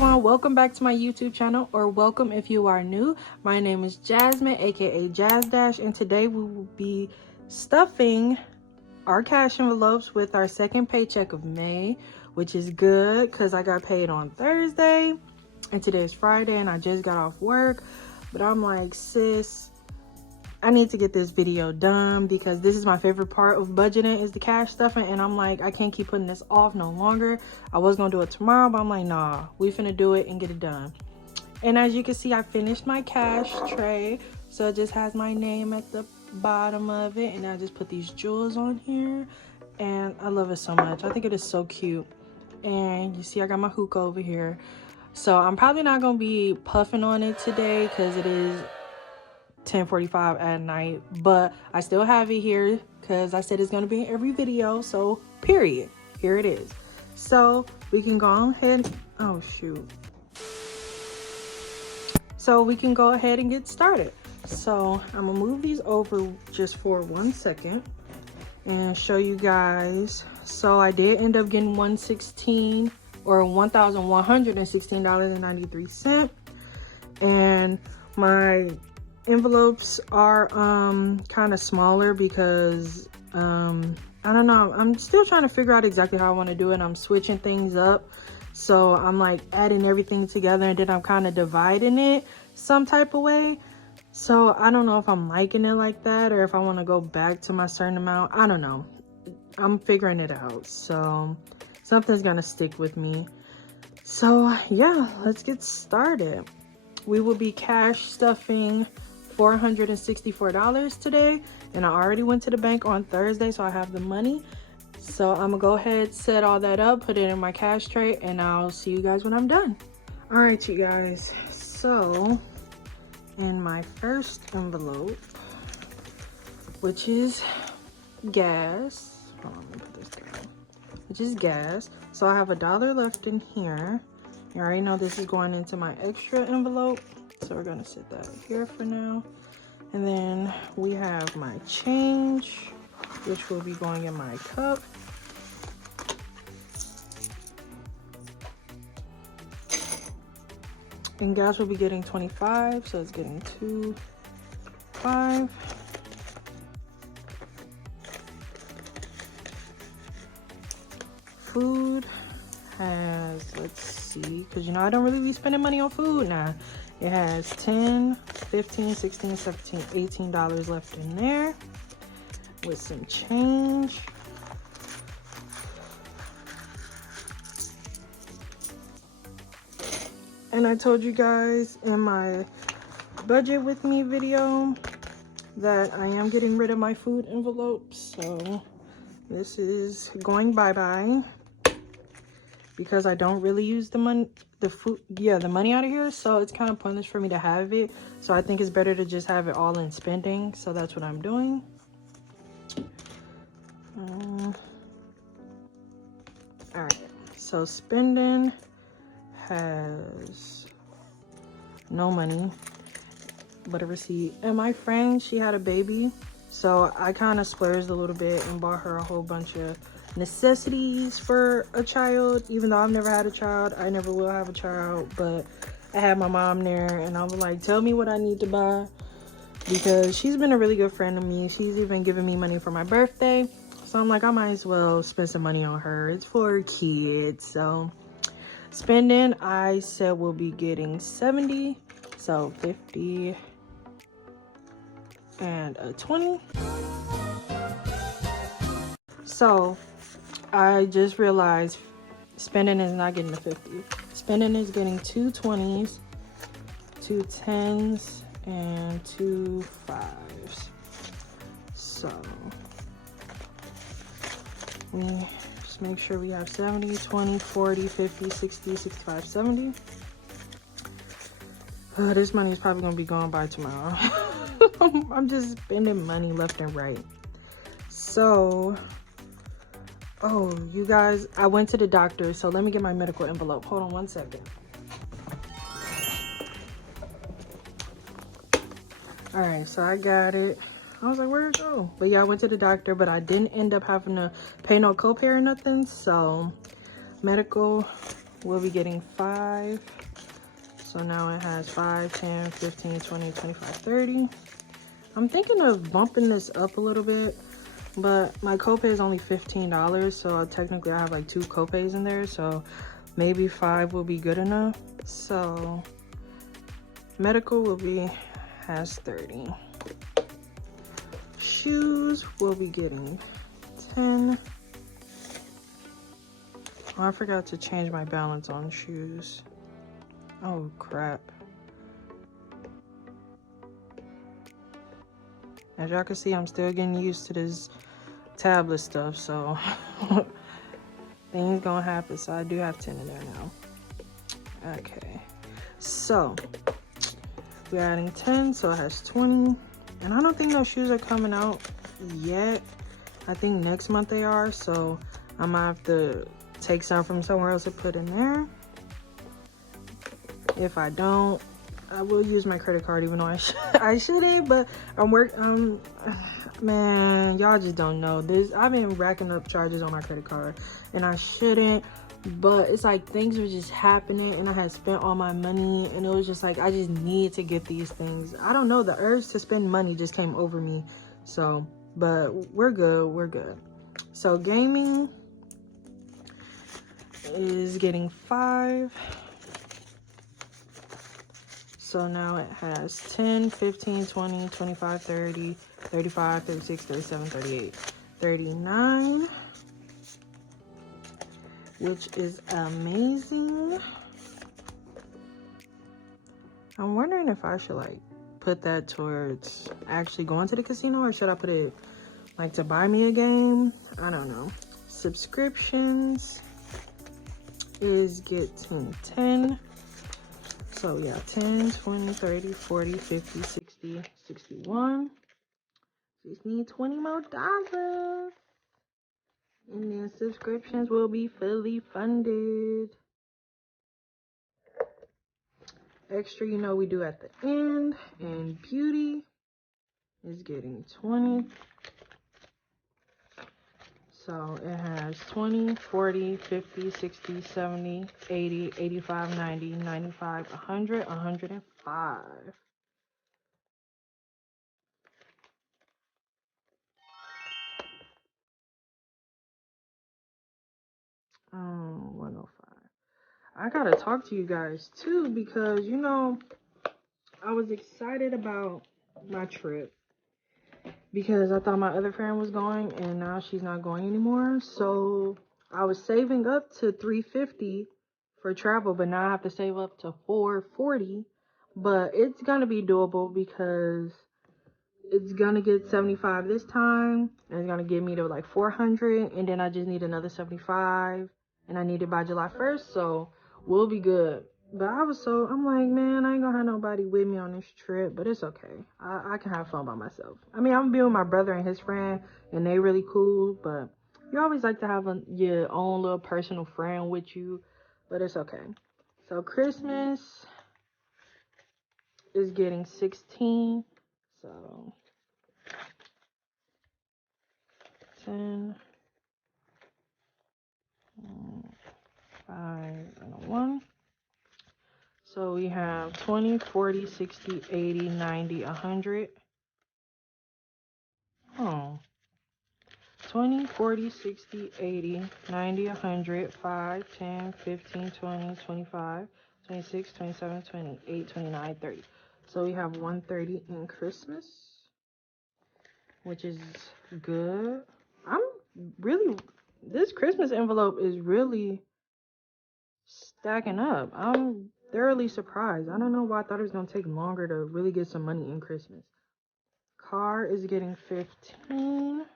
everyone, welcome back to my YouTube channel, or welcome if you are new. My name is Jasmine, aka Jazz Dash, and today we will be stuffing our cash envelopes with our second paycheck of May, which is good because I got paid on Thursday and today is Friday and I just got off work. But I'm like, sis, I need to get this video done because this is my favorite part of budgeting, is the cash stuffing, and I'm like, I can't keep putting this off no longer. I was gonna do it tomorrow, but I'm like, nah, we finna do it and get it done. And as you can see, I finished my cash tray, so it just has my name at the bottom of it, and I just put these jewels on here, and I love it so much. I think it is so cute. And you see I got my hookah over here, so I'm probably not gonna be puffing on it today because it is 10:45 at night, but I still have it here because I said it's going to be in every video, so period, here it is. So we can go ahead, oh shoot, so we can go ahead and get started. So I'm gonna move these over just for 1 second and show you guys. So I did end up getting $116 or $1,116.93, and my envelopes are kind of smaller because I don't know, I'm still trying to figure out exactly how I want to do it. I'm switching things up, so I'm like adding everything together and then I'm kind of dividing it some type of way. So I don't know if I'm liking it like that or if I want to go back to my certain amount. I don't know, I'm figuring it out, so something's gonna stick with me. So yeah, let's get started. We will be cash stuffing $464 today, and I already went to the bank on Thursday, so I have the money. So I'm gonna go ahead, set all that up, put it in my cash tray, and I'll see you guys when I'm done. All right, you guys, so in my first envelope, which is gas, hold on, let me put this down, which is gas, so I have $1 left in here. You already know this is going into my extra envelope, so we're gonna set that here for now. And then we have my change, which will be going in my cup. And gas will be getting 25, so it's getting 2.5. Food has, let's see, because you know I don't really be spending money on food now. It has 10, 15, 16, 17, $18 left in there with some change. And I told you guys in my budget with me video that I am getting rid of my food envelopes, so this is going bye-bye because I don't really use the money, the money out of here, so it's kind of pointless for me to have it. So I think it's better to just have it all in spending, so that's what I'm doing. All right, so spending has no money but a receipt, and my friend, she had a baby, so I kind of splurged a little bit and bought her a whole bunch of necessities for a child. Even though I've never had a child, I never will have a child, but I had my mom there and I was like, tell me what I need to buy, because she's been a really good friend to me. She's even given me money for my birthday, so I'm like, I might as well spend some money on her. It's for kids. So spending, I said we'll be getting 70, so 50 and a 20. So I just realized spending is not getting a 50. Spending is getting 2 20s, 2 10s, and 2 5s. So we just make sure we have 70, 20, 40, 50, 60, 65, 70. This money is probably gonna be gone by tomorrow. I'm just spending money left and right. So oh, you guys, I went to the doctor, so let me get my medical envelope. Hold on 1 second. All right, so I got it. I was like, where'd it go? But yeah, I went to the doctor, but I didn't end up having to pay no copay or nothing. So medical we'll be getting 5. So now it has 5, 10, 15, 20, 25, 30. I'm thinking of bumping this up a little bit, but my copay is only $15, so technically I have like 2 copays in there, so maybe 5 will be good enough. So medical will be has 30. Shoes will be getting 10. Oh, I forgot to change my balance on shoes. Oh crap. As y'all can see, I'm still getting used to this tablet stuff, so things gonna happen. So I do have 10 in there now. Okay, so we're adding 10, so it has 20. And I don't think those shoes are coming out yet. I think next month they are, so I might have to take some from somewhere else to put in there. If I don't, I will use my credit card, even though I shouldn't, but man, y'all just don't know this. I've been racking up charges on my credit card, and I shouldn't, but it's like things were just happening, and I had spent all my money, and it was just like I just need to get these things. I don't know, the urge to spend money just came over me. So, but we're good. So gaming is getting 5. So now it has 10, 15, 20, 25, 30, 35, 36, 37, 38, 39, which is amazing. I'm wondering if I should like put that towards actually going to the casino, or should I put it like to buy me a game? I don't know. Subscriptions is getting 10. So yeah, 10, 20, 30, 40, 50, 60, 61. Just need 20 more dollars. And then subscriptions will be fully funded. Extra, you know, we do at the end. And beauty is getting 20. So it has 20, 40, 50, 60, 70, 80, 85, 90, 95, 100, 105. Oh, 105. I gotta talk to you guys too, because you know, I was excited about my trip because I thought my other friend was going, and now she's not going anymore. So I was saving up to $350 for travel, but now I have to save up to $440. But it's gonna be doable because it's gonna get 75 this time, and it's gonna get me to like 400, and then I just need another 75, and I need it by July 1st, so we'll be good. But I'm like, man, I ain't gonna have nobody with me on this trip, but it's okay. I can have fun by myself. I mean, I'm gonna be with my brother and his friend, and they really cool, but you always like to have your own little personal friend with you, but it's okay. So Christmas is getting 16, so 10, 5, and a 1. So we have 20, 40, 60, 80, 90, 100. Oh. 20, 40, 60, 80, 90, 100, 5, 10, 15, 20, 25, 26, 27, 28, 29, 30. So we have 130 in Christmas, which is good. This Christmas envelope is really stacking up. I'm thoroughly surprised. I don't know why I thought it was going to take longer to really get some money in Christmas. Car is getting 15.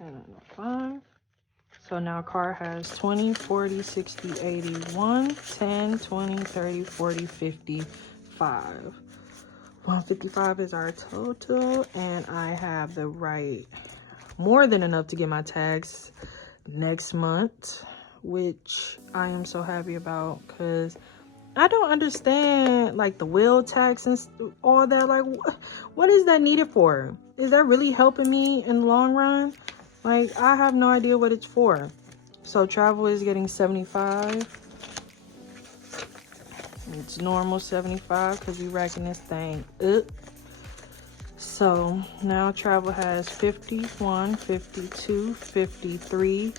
$10.05. So now car has 20, 40, 60, 80, 1, 10, 20, 30, 40, 55. 155 is our total, and I have the right, more than enough to get my tags next month, which I am so happy about, because I don't understand, like, the wheel tax and all that. Like, what is that needed for? Is that really helping me in the long run? Like, I have no idea what it's for. So travel is getting 75. It's normal 75 because we racking this thing up. So now travel has 51, 52, 53,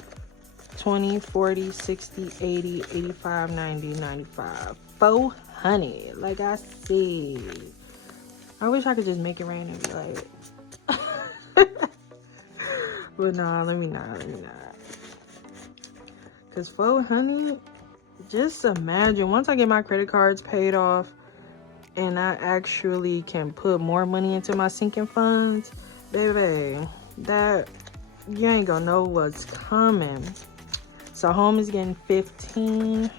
20, 40, 60, 80, 85, 90, 95. 400. Like I said. I wish I could just make it rain and be like. But nah, let me not. Because 400, just imagine once I get my credit cards paid off and I actually can put more money into my sinking funds, baby, that you ain't gonna know what's coming. So home is getting 15.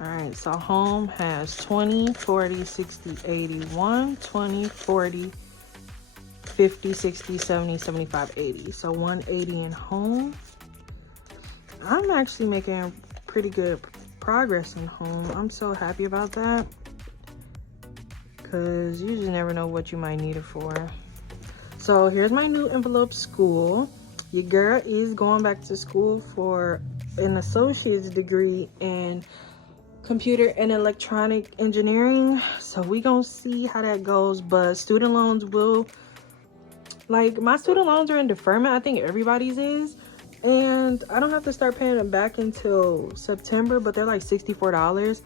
All right, so home has 20, 40, 60, 81, 20, 40, 50, 60, 70, 75, 80. So 180 in home. I'm actually making pretty good progress in home. I'm so happy about that. Because you just never know what you might need it for. So here's my new envelope school. Your girl is going back to school for an associate's degree in computer and electronic engineering. So we gonna see how that goes. But student loans will, like, my student loans are in deferment. I think everybody's is. And I don't have to start paying them back until September, but they're like $64.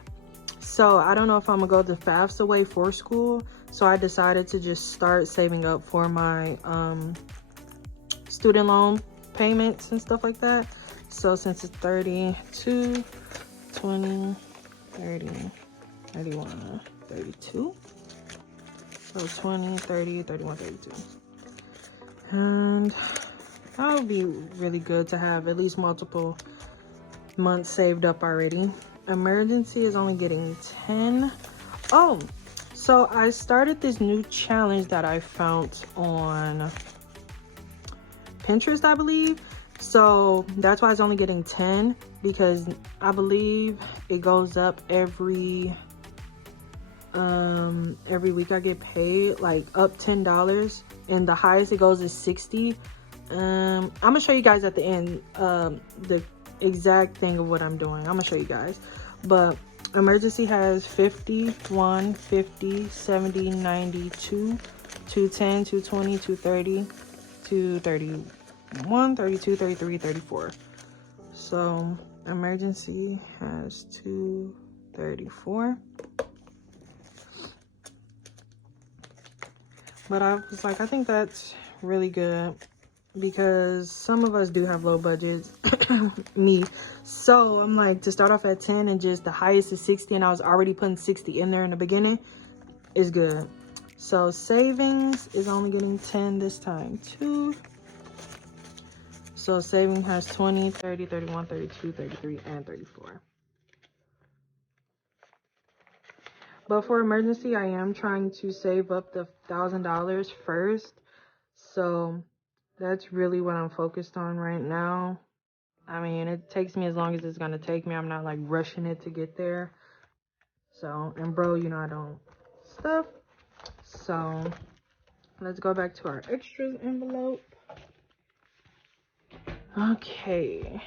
So I don't know if I'm gonna go the FAFSA way for school. So I decided to just start saving up for my student loan payments and stuff like that. So since it's 32, 20, 30, 31, 32. So 20, 30, 31, 32. And that would be really good to have at least multiple months saved up already. Emergency is only getting 10. Oh, so I started this new challenge that I found on Pinterest, I believe. So that's why it's only getting 10, because I believe it goes up every week I get paid, like up $10, and the highest it goes is 60. I'm gonna show you guys at the end the exact thing of what I'm doing. I'm gonna show you guys. But emergency has 51, 50, 70, 90, 210, 220, 230, 231, 32, 33, 34. So emergency has 234. But I was like, I think that's really good, because some of us do have low budgets. Me. So I'm like, to start off at 10 and just the highest is 60, and I was already putting 60 in there in the beginning, is good. So savings is only getting 10 this time too. So saving has 20, 30, 31, 32, 33, and 34. But for emergency, I am trying to save up the $1,000 first. So that's really what I'm focused on right now. I mean, it takes me as long as it's gonna take me. I'm not like rushing it to get there. So, and bro, you know I don't stuff. So let's go back to our extras envelope. Okay.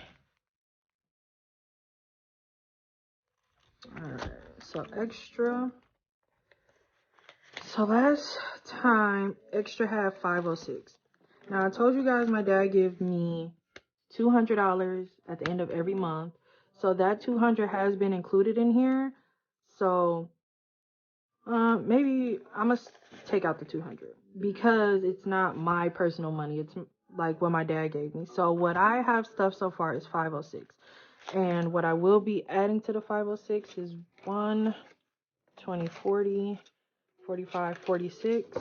Alright, so extra. So last time, extra had 506. Now I told you guys my dad gave me $200 at the end of every month. So that 200 has been included in here. So maybe I must take out the 200, because it's not my personal money. It's like what my dad gave me. So what I have stuff so far is 506. And what I will be adding to the 506 is 1, 20, 40, 45, 46,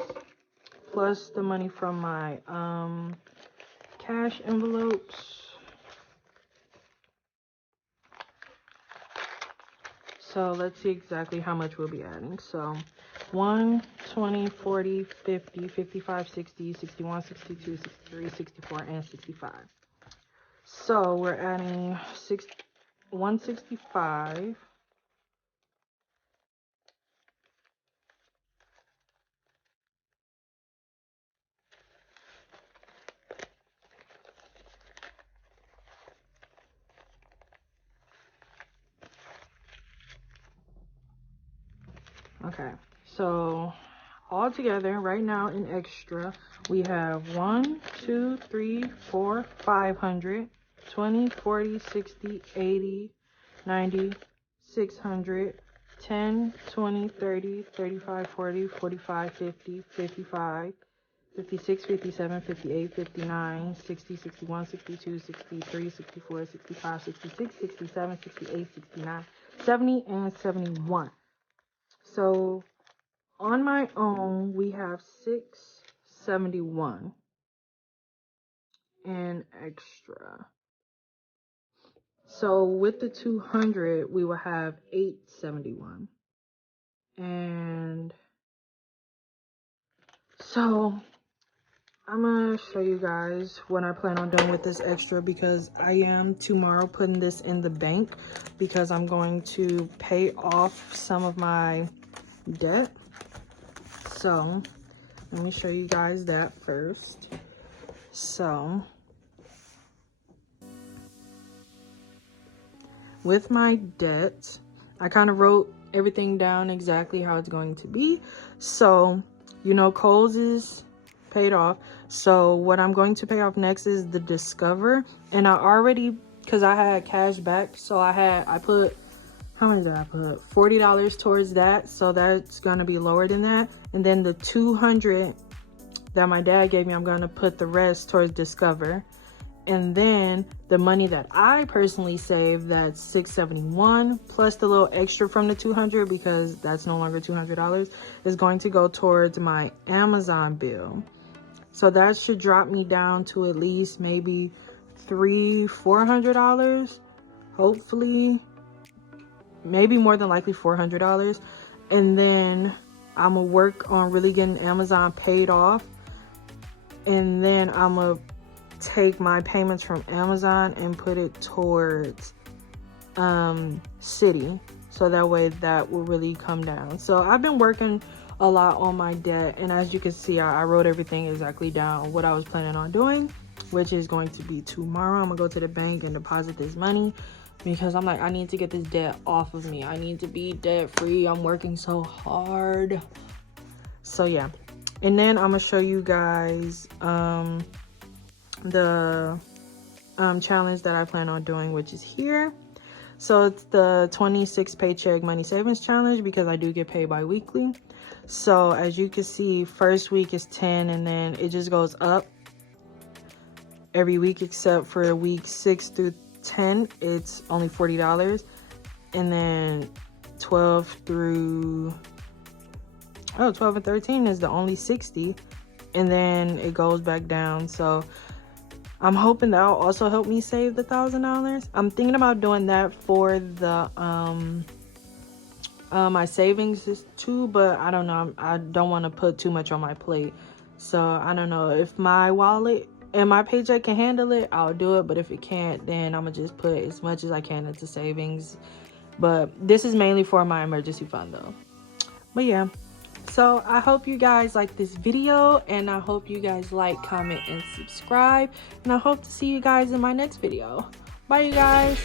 plus the money from my cash envelopes. So let's see exactly how much we'll be adding. So 1, 20, 40, 50, 55, 60, 61, 62, 63, 64, and 65. So we're adding 165. Okay, so all together right now in extra, we have 1, 2, 3, 4, 500, 20, 40, 60, 80, 90, 600, 10, 20, 30, 35, 40, 45, 50, 55, 56, 57, 58, 59, 60, 61, 62, 63, 64, 65, 66, 67, 68, 69, 70, and 71. So on my own, we have 671 and extra. So with the 200, we will have 871. And so I'm gonna show you guys what I plan on doing with this extra, because I am tomorrow putting this in the bank because I'm going to pay off some of my debt. So let me show you guys that first. So with my debt, I kind of wrote everything down exactly how it's going to be. So, you know, Kohl's is paid off. So what I'm going to pay off next is the Discover. And I already, because I had cash back, so I put, how much did I put? $40 towards that. So that's going to be lower than that. And then the 200 that my dad gave me, I'm going to put the rest towards Discover. And then the money that I personally saved, that's $671, plus the little extra from the 200, because that's no longer $200, is going to go towards my Amazon bill. So that should drop me down to at least maybe $400, hopefully, maybe more than likely $400. And then I'm gonna work on really getting Amazon paid off, and then I'm gonna take my payments from Amazon and put it towards City, so that way that will really come down. So I've been working a lot on my debt, and as you can see, I wrote everything exactly down what I was planning on doing, which is going to be tomorrow. I'm gonna go to the bank and deposit this money, because I'm like, I need to get this debt off of me. I need to be debt free. I'm working so hard. So yeah, and then I'm gonna show you guys the challenge that I plan on doing, which is here. So it's the 26 paycheck money savings challenge, because I do get paid bi-weekly. So as you can see, first week is 10, and then it just goes up every week except for week 6 through 10, it's only $40. And then 12 and 13 is the only 60, and then it goes back down. So I'm hoping that'll also help me save the $1,000. I'm thinking about doing that for the my savings too, but I don't know. I don't want to put too much on my plate. So I don't know if my wallet and my paycheck can handle it, I'll do it. But if it can't, then I'm gonna just put as much as I can into savings. But this is mainly for my emergency fund though. But yeah. So I hope you guys like this video, and I hope you guys like, comment, and subscribe. And I hope to see you guys in my next video. Bye, you guys.